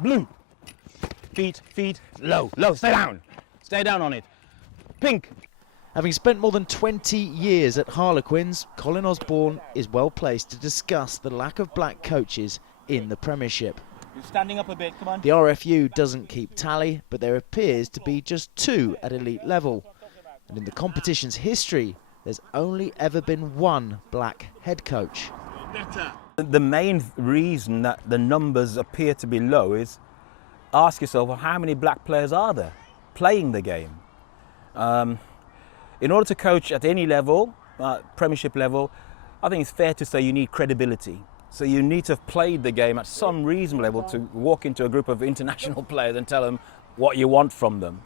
Blue. Feet, low, stay down on it. Pink. Having spent more than 20 years at Harlequins, Collin Osborne is well placed to discuss the lack of black coaches in the Premiership. You're standing up a bit, come on. The RFU doesn't keep tally, but there appears to be just 2 at elite level. And in the competition's history, there's only ever been 1 black head coach. The main reason that the numbers appear to be low is ask yourself, well, how many black players are there playing the game? In order to coach at any level, Premiership level, I think it's fair to say you need credibility. So you need to have played the game at some reasonable level to walk into a group of international players and tell them what you want from them.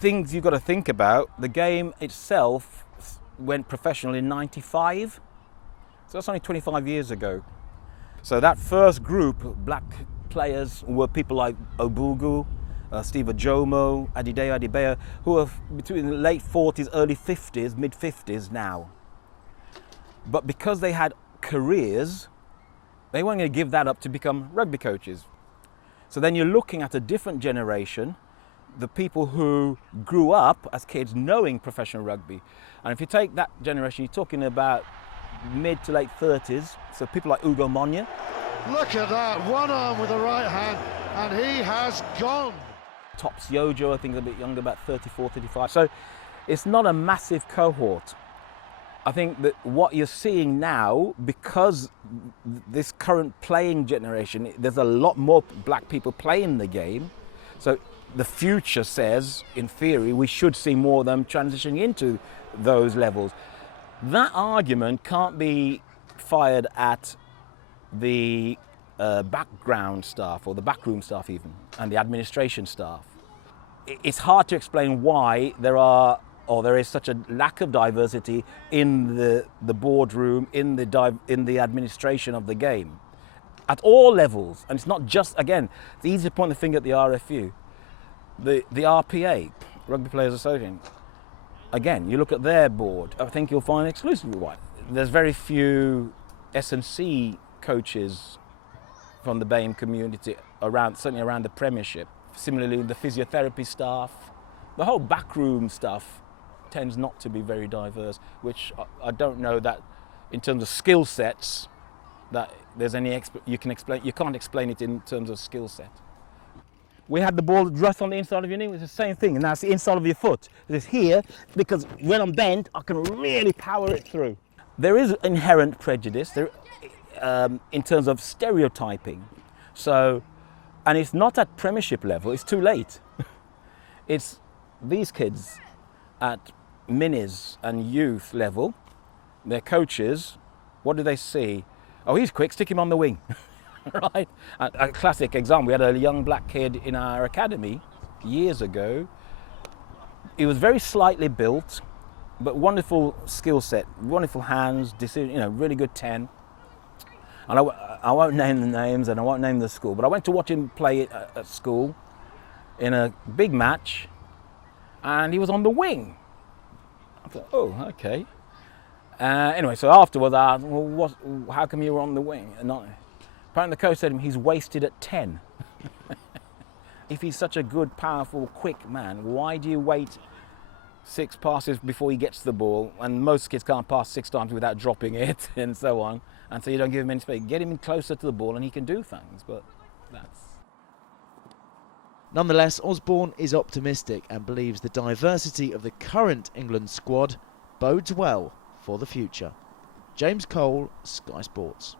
Things you've got to think about, the game itself went professional in '95, so that's only 25 years ago. So that first group of black players were people like Obugu, Steve Ajomo, Adideo Adibea, who are between the late 40s, early 50s, mid 50s now. But because they had careers, they weren't going to give that up to become rugby coaches. So then you're looking at a different generation, the people who grew up as kids knowing professional rugby. And if you take that generation, you're talking about mid to late 30s, so people like Ugo Monye. Look at that, one arm with the right hand, and he has gone. Tops Yojo, I think, is a bit younger, about 34, 35. So it's not a massive cohort. I think that what you're seeing now, because this current playing generation, there's a lot more black people playing the game. So the future says, in theory, we should see more of them transitioning into those levels. That argument can't be fired at the background staff or the backroom staff even, and the administration staff. It's hard to explain why there is such a lack of diversity in the boardroom, in the administration of the game, at all levels. And it's not just, again, it's easy to point the finger at the RFU. The RPA, Rugby Players Association, again, you look at their board, I think you'll find exclusively white. There's very few S&C coaches from the BAME community around, certainly around the Premiership. Similarly, the physiotherapy staff, the whole backroom stuff tends not to be very diverse, which I don't know that in terms of skill sets that there's any you can't explain it in terms of skill set. We had the ball just on the inside of your knee, it's the same thing, and that's the inside of your foot. It's here, because when I'm bent, I can really power it through. There is inherent prejudice in terms of stereotyping. So, and it's not at Premiership level, it's too late. It's these kids at minis and youth level, their coaches, what do they see? Oh, he's quick, stick him on the wing. Right? A classic example, we had a young black kid in our academy years ago. He was very slightly built, but wonderful skill set, wonderful hands, decision, really good 10. And I won't name the names and I won't name the school, but I went to watch him play at school in a big match, and he was on the wing. I thought, oh, okay. Anyway, so afterwards I asked, well, how come you were on the wing? And apparently the coach said to him, he's wasted at 10. If he's such a good, powerful, quick man, why do you wait 6 passes before he gets the ball? And most kids can't pass 6 times without dropping it and so on. And so you don't give him any space. Get him closer to the ball and he can do things, but that's... Nonetheless, Osborne is optimistic and believes the diversity of the current England squad bodes well for the future. James Cole, Sky Sports.